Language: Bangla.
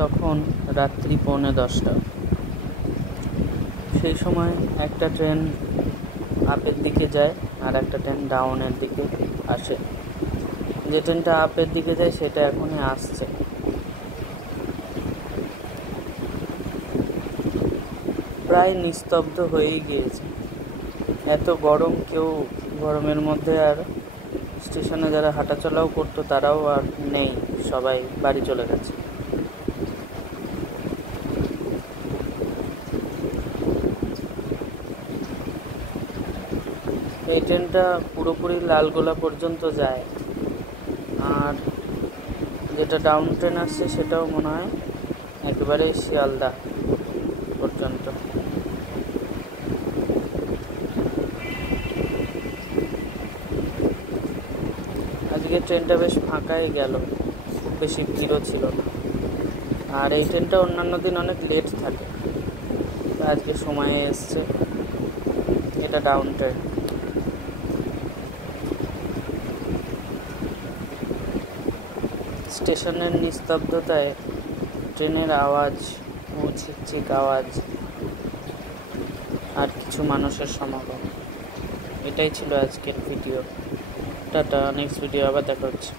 তখন রাত্রি 9:45। সেই সময় একটা ট্রেন আপের দিকে যায় আর একটা ট্রেন ডাউনের দিকে আসে। যে ট্রেনটা আপের দিকে যায় সেটা এখনই আসছে। প্রায় নিস্তব্ধ হয়েই গিয়েছে। এত গরম, কেউ গরমের মধ্যে আর স্টেশনে যারা হাঁটাচলাও করতো তারাও আর নেই, সবাই বাড়ি চলে গেছে। এই ট্রেনটা পুরোপুরি লালগোলা পর্যন্ত যায়, আর যেটা ডাউন ট্রেন আসছে সেটাও মনে হয় একেবারে শিয়ালদা পর্যন্ত। আজকে ট্রেনটা বেশ ফাঁকাই গেল, খুব বেশি ভিড়ও ছিল না। আর এই ট্রেনটা অন্যান্য দিন অনেক লেট থাকে, আজকে সময়ে এসছে। এটা ডাউন ট্রেন। স্টেশনের নিস্তব্ধতায় ট্রেনের আওয়াজ ও ঝিকঝিক আওয়াজ আর কিছু মানুষের সমাগম। এটাই ছিল আজকের ভিডিও। টাটা, নেক্সট ভিডিও আবার দেখা হচ্ছে।